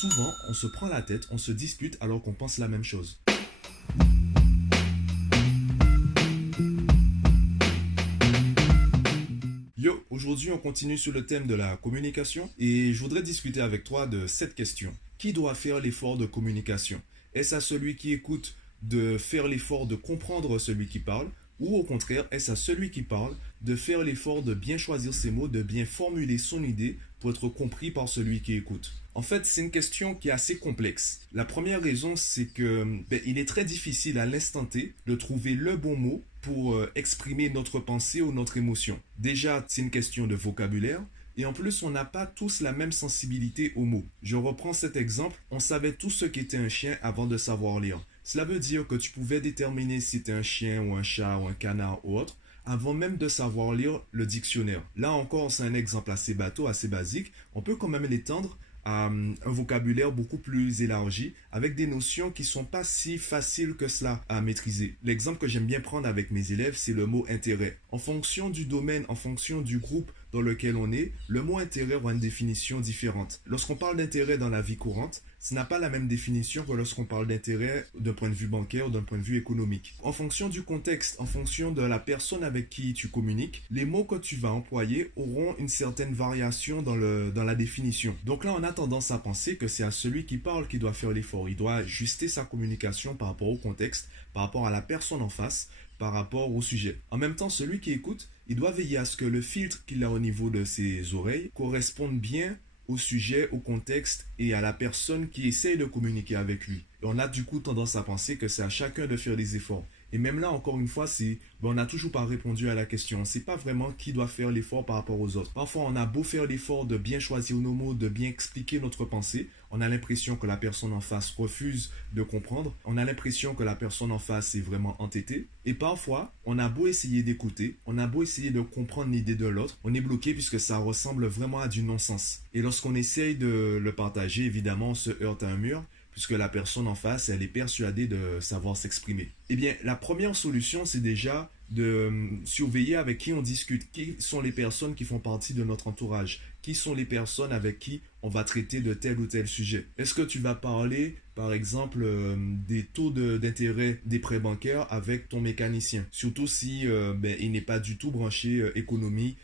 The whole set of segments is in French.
souvent, on se prend la tête, on se dispute alors qu'on pense la même chose. Yo, aujourd'hui on continue sur le thème de la communication et je voudrais discuter avec toi de cette question. Qui doit faire l'effort de communication? Est-ce à celui qui écoute de faire l'effort de comprendre celui qui parle ou au contraire, est-ce à celui qui parle de faire l'effort de bien choisir ses mots, de bien formuler son idée pour être compris par celui qui écoute? En fait, c'est une question qui est assez complexe. La première raison, c'est que il est très difficile à l'instant T de trouver le bon mot pour exprimer notre pensée ou notre émotion. Déjà, c'est une question de vocabulaire. Et en plus, on n'a pas tous la même sensibilité aux mots. Je reprends cet exemple. On savait tous ce qu'était un chien avant de savoir lire. Cela veut dire que tu pouvais déterminer si c'était un chien ou un chat ou un canard ou autre avant même de savoir lire le dictionnaire. Là encore, c'est un exemple assez bateau, assez basique. On peut quand même l'étendre à un vocabulaire beaucoup plus élargi avec des notions qui sont pas si faciles que cela à maîtriser. L'exemple que j'aime bien prendre avec mes élèves, c'est le mot intérêt. En fonction du domaine, en fonction du groupe dans lequel on est, le mot intérêt aura une définition différente. Lorsqu'on parle d'intérêt dans la vie courante, ce n'a pas la même définition que lorsqu'on parle d'intérêt d'un point de vue bancaire ou d'un point de vue économique. En fonction du contexte, en fonction de la personne avec qui tu communiques, les mots que tu vas employer auront une certaine variation dans la définition. Donc là, on a tendance à penser que c'est à celui qui parle qui doit faire l'effort. Il doit ajuster sa communication par rapport au contexte, par rapport à la personne en face, par rapport au sujet. En même temps, celui qui écoute, il doit veiller à ce que le filtre qu'il a au niveau de ses oreilles corresponde bien au sujet, au contexte et à la personne qui essaye de communiquer avec lui. Et on a du coup tendance à penser que c'est à chacun de faire des efforts. Et même là, encore une fois, on n'a toujours pas répondu à la question. On ne sait pas vraiment qui doit faire l'effort par rapport aux autres. Parfois, on a beau faire l'effort de bien choisir nos mots, de bien expliquer notre pensée. On a l'impression que la personne en face refuse de comprendre. On a l'impression que la personne en face est vraiment entêtée. Et parfois, on a beau essayer d'écouter, on a beau essayer de comprendre l'idée de l'autre, on est bloqué puisque ça ressemble vraiment à du non-sens. Et lorsqu'on essaye de le partager, évidemment, on se heurte à un mur, puisque la personne en face, elle est persuadée de savoir s'exprimer. Eh bien, la première solution, c'est déjà de surveiller avec qui on discute, qui sont les personnes qui font partie de notre entourage, qui sont les personnes avec qui on va traiter de tel ou tel sujet. Est-ce que tu vas parler, par exemple, des taux d'intérêt des prêts bancaires avec ton mécanicien? Surtout si il n'est pas du tout branché économie.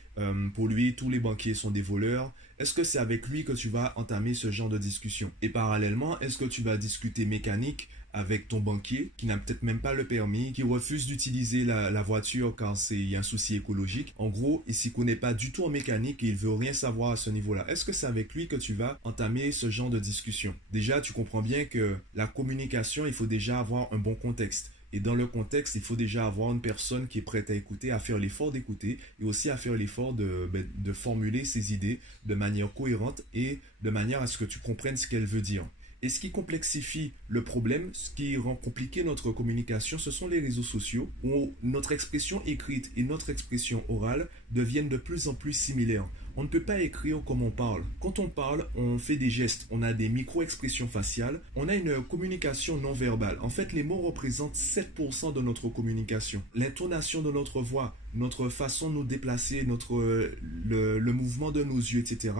Pour lui, tous les banquiers sont des voleurs. Est-ce que c'est avec lui que tu vas entamer ce genre de discussion? Et parallèlement, est-ce que tu vas discuter mécanique avec ton banquier qui n'a peut-être même pas le permis, qui refuse d'utiliser la voiture car il y a un souci écologique? En gros, il s'y connaît pas du tout en mécanique et il veut rien savoir à ce niveau-là. Est-ce que c'est avec lui que tu vas entamer ce genre de discussion? Déjà, tu comprends bien que la communication, il faut déjà avoir un bon contexte. Et dans le contexte, il faut déjà avoir une personne qui est prête à écouter, à faire l'effort d'écouter et aussi à faire l'effort de formuler ses idées de manière cohérente et de manière à ce que tu comprennes ce qu'elle veut dire. Et ce qui complexifie le problème, ce qui rend compliqué notre communication, ce sont les réseaux sociaux où notre expression écrite et notre expression orale deviennent de plus en plus similaires. On ne peut pas écrire comme on parle. Quand on parle, on fait des gestes, on a des micro-expressions faciales, on a une communication non verbale. En fait, les mots représentent 7% de notre communication. L'intonation de notre voix, notre façon de nous déplacer, le mouvement de nos yeux, etc.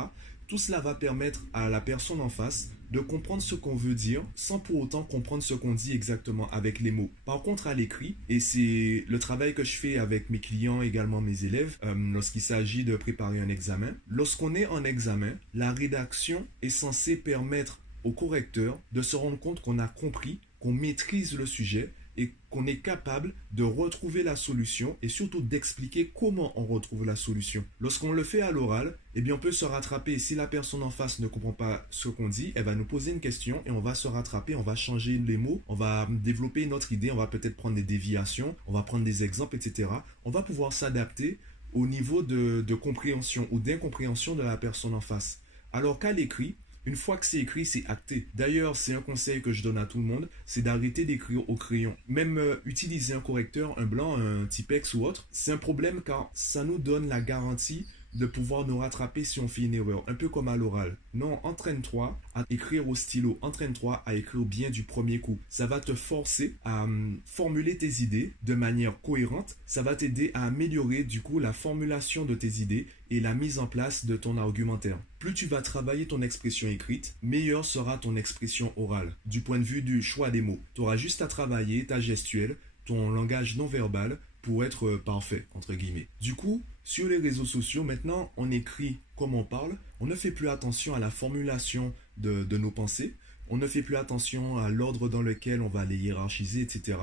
Tout cela va permettre à la personne en face de comprendre ce qu'on veut dire sans pour autant comprendre ce qu'on dit exactement avec les mots. Par contre, à l'écrit, et c'est le travail que je fais avec mes clients, également mes élèves, lorsqu'il s'agit de préparer un examen, lorsqu'on est en examen, la rédaction est censée permettre au correcteur de se rendre compte qu'on a compris, qu'on maîtrise le sujet et qu'on est capable de retrouver la solution et surtout d'expliquer comment on retrouve la solution. Lorsqu'on le fait à l'oral, eh bien on peut se rattraper. Si la personne en face ne comprend pas ce qu'on dit, elle va nous poser une question et on va se rattraper, on va changer les mots, on va développer une autre idée, on va peut-être prendre des déviations, on va prendre des exemples, etc. On va pouvoir s'adapter au niveau de compréhension ou d'incompréhension de la personne en face. Alors qu'à l'écrit, une fois que c'est écrit, c'est acté. D'ailleurs, c'est un conseil que je donne à tout le monde, c'est d'arrêter d'écrire au crayon. Même utiliser un correcteur, un blanc, un Tipex ou autre, c'est un problème car ça nous donne la garantie de pouvoir nous rattraper si on fait une erreur, un peu comme à l'oral. Non, entraîne-toi à écrire au stylo, entraîne-toi à écrire bien du premier coup. Ça va te forcer à formuler tes idées de manière cohérente, ça va t'aider à améliorer du coup la formulation de tes idées et la mise en place de ton argumentaire. Plus tu vas travailler ton expression écrite, meilleure sera ton expression orale, du point de vue du choix des mots. Tu auras juste à travailler ta gestuelle, ton langage non verbal, pour être parfait, entre guillemets. Du coup, sur les réseaux sociaux, maintenant, on écrit comme on parle. On ne fait plus attention à la formulation de nos pensées. On ne fait plus attention à l'ordre dans lequel on va les hiérarchiser, etc.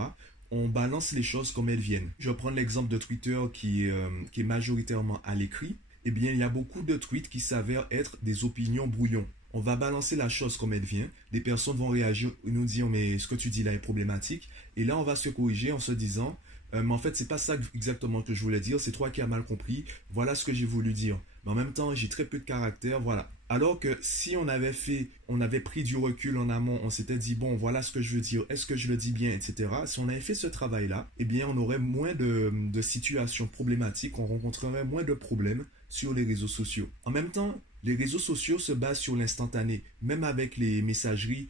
On balance les choses comme elles viennent. Je vais prendre l'exemple de Twitter qui est majoritairement à l'écrit. Eh bien, il y a beaucoup de tweets qui s'avèrent être des opinions brouillons. On va balancer la chose comme elle vient. Des personnes vont réagir et nous dire mais ce que tu dis là est problématique. Et là, on va se corriger en se disant mais en fait, c'est pas ça exactement que je voulais dire, c'est toi qui as mal compris, voilà ce que j'ai voulu dire. Mais en même temps, j'ai très peu de caractère, voilà. Alors que si on avait pris du recul en amont, on s'était dit, bon, voilà ce que je veux dire, est-ce que je le dis bien, etc. Si on avait fait ce travail-là, eh bien, on aurait moins de situations problématiques, on rencontrerait moins de problèmes sur les réseaux sociaux. En même temps, les réseaux sociaux se basent sur l'instantané, même avec les messageries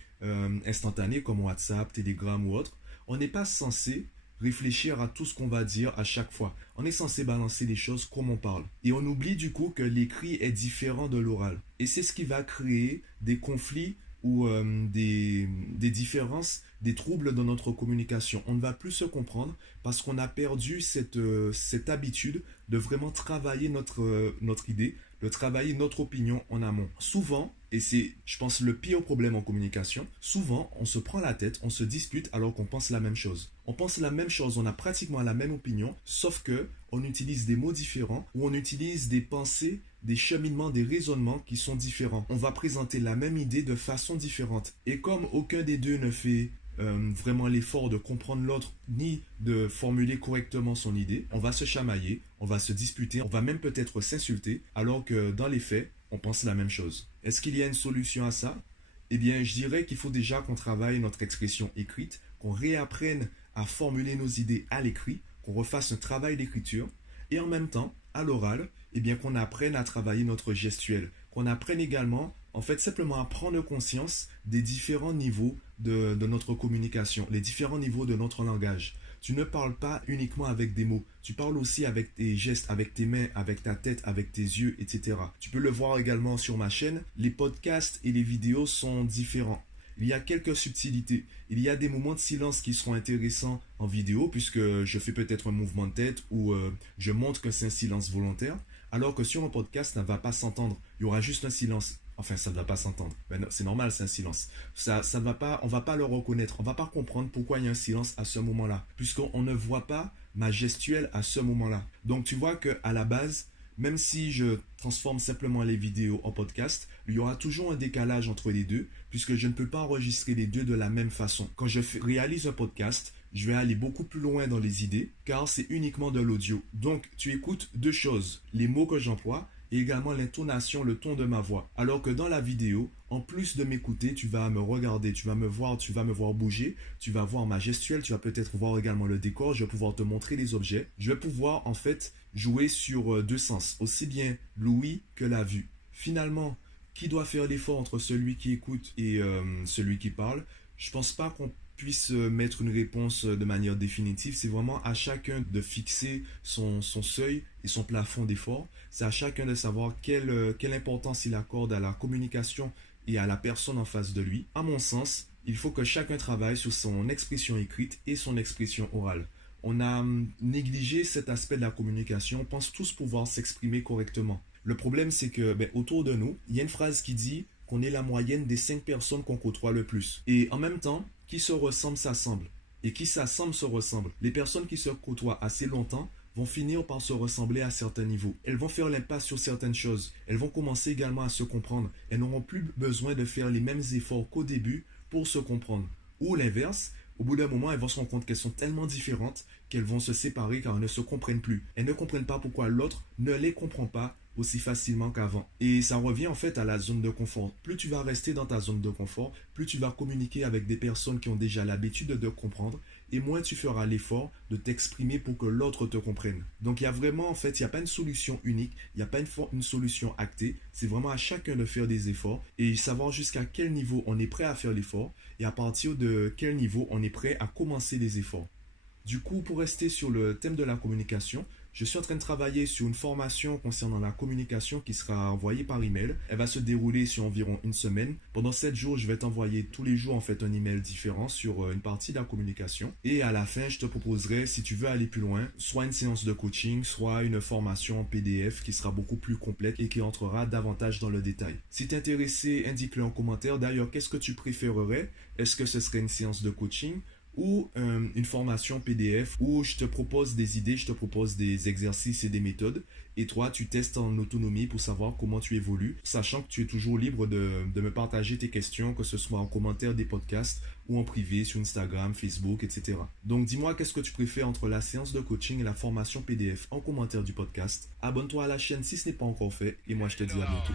instantanées comme WhatsApp, Telegram ou autre, on n'est pas censé réfléchir à tout ce qu'on va dire à chaque fois. On est censé balancer les choses comme on parle. Et on oublie du coup que l'écrit est différent de l'oral. Et c'est ce qui va créer des conflits ou des différences, des troubles dans notre communication. On ne va plus se comprendre parce qu'on a perdu cette habitude de vraiment travailler notre idée, de travailler notre opinion en amont. Souvent, et c'est, je pense, le pire problème en communication, souvent, on se prend la tête, on se dispute alors qu'on pense la même chose. On pense la même chose, on a pratiquement la même opinion, sauf que on utilise des mots différents ou on utilise des pensées, des cheminements, des raisonnements qui sont différents. On va présenter la même idée de façon différente. Et comme aucun des deux ne fait vraiment l'effort de comprendre l'autre ni de formuler correctement son idée, on va se chamailler, on va se disputer, on va même peut-être s'insulter, alors que dans les faits, on pense la même chose. Est-ce qu'il y a une solution à ça? Eh bien, je dirais qu'il faut déjà qu'on travaille notre expression écrite, qu'on réapprenne à formuler nos idées à l'écrit, qu'on refasse un travail d'écriture, et en même temps, à l'oral, eh bien qu'on apprenne à travailler notre gestuelle, qu'on apprenne également, en fait, simplement à prendre conscience des différents niveaux de notre communication, les différents niveaux de notre langage. Tu ne parles pas uniquement avec des mots, tu parles aussi avec tes gestes, avec tes mains, avec ta tête, avec tes yeux, etc. Tu peux le voir également sur ma chaîne, les podcasts et les vidéos sont différents. Il y a quelques subtilités. Il y a des moments de silence qui seront intéressants en vidéo puisque je fais peut-être un mouvement de tête ou je montre que c'est un silence volontaire, alors que sur un podcast, ça ne va pas s'entendre. Il y aura juste un silence. Enfin, ça ne va pas s'entendre. C'est normal, c'est un silence. Ça ne va pas, on ne va pas le reconnaître. On ne va pas comprendre pourquoi il y a un silence à ce moment-là, puisqu'on ne voit pas ma gestuelle à ce moment-là. Donc, tu vois qu'à la base, même si je transforme simplement les vidéos en podcast, il y aura toujours un décalage entre les deux, puisque je ne peux pas enregistrer les deux de la même façon. Quand je réalise un podcast, je vais aller beaucoup plus loin dans les idées, car c'est uniquement de l'audio. Donc, tu écoutes deux choses, les mots que j'emploie, et également l'intonation, le ton de ma voix. Alors que dans la vidéo, en plus de m'écouter, tu vas me regarder, tu vas me voir bouger, tu vas voir ma gestuelle, tu vas peut-être voir également le décor, je vais pouvoir te montrer les objets. Je vais pouvoir en fait jouer sur deux sens, aussi bien l'ouïe que la vue. Finalement, qui doit faire l'effort entre celui qui écoute et celui qui parle? Je pense pas qu'on puisse mettre une réponse de manière définitive. C'est vraiment à chacun de fixer son seuil et son plafond d'effort. C'est à chacun de savoir quelle importance il accorde à la communication et à la personne en face de lui. À mon sens, il faut que chacun travaille sur son expression écrite et son expression orale. On a négligé cet aspect de la communication. On pense tous pouvoir s'exprimer correctement. Le problème, c'est que autour de nous, il y a une phrase qui dit qu'on est la moyenne des 5 personnes qu'on côtoie le plus. Et en même temps, qui se ressemble s'assemble. Et qui s'assemble se ressemble. Les personnes qui se côtoient assez longtemps vont finir par se ressembler à certains niveaux. Elles vont faire l'impasse sur certaines choses. Elles vont commencer également à se comprendre. Elles n'auront plus besoin de faire les mêmes efforts qu'au début pour se comprendre. Ou l'inverse, au bout d'un moment, elles vont se rendre compte qu'elles sont tellement différentes qu'elles vont se séparer car elles ne se comprennent plus. Elles ne comprennent pas pourquoi l'autre ne les comprend pas aussi facilement qu'avant. Et ça revient en fait à la zone de confort. Plus tu vas rester dans ta zone de confort, plus tu vas communiquer avec des personnes qui ont déjà l'habitude de comprendre, et moins tu feras l'effort de t'exprimer pour que l'autre te comprenne. Donc il y a vraiment, en fait, il n'y a pas une solution unique, il n'y a pas une solution actée, c'est vraiment à chacun de faire des efforts et savoir jusqu'à quel niveau on est prêt à faire l'effort et à partir de quel niveau on est prêt à commencer les efforts. Du coup, pour rester sur le thème de la communication, je suis en train de travailler sur une formation concernant la communication qui sera envoyée par email. Elle va se dérouler sur environ une semaine. Pendant 7 jours, je vais t'envoyer tous les jours en fait un email différent sur une partie de la communication. Et à la fin, je te proposerai, si tu veux aller plus loin, soit une séance de coaching, soit une formation en PDF qui sera beaucoup plus complète et qui entrera davantage dans le détail. Si tu es intéressé, indique-le en commentaire. D'ailleurs, qu'est-ce que tu préférerais? Est-ce que ce serait une séance de coaching ou une formation PDF où je te propose des idées, je te propose des exercices et des méthodes et toi tu testes en autonomie pour savoir comment tu évolues, sachant que tu es toujours libre de me partager tes questions, que ce soit en commentaire des podcasts ou en privé sur Instagram, Facebook, etc. Donc dis-moi qu'est-ce que tu préfères entre la séance de coaching et la formation PDF en commentaire du podcast. Abonne-toi à la chaîne si ce n'est pas encore fait et moi je te dis à bientôt.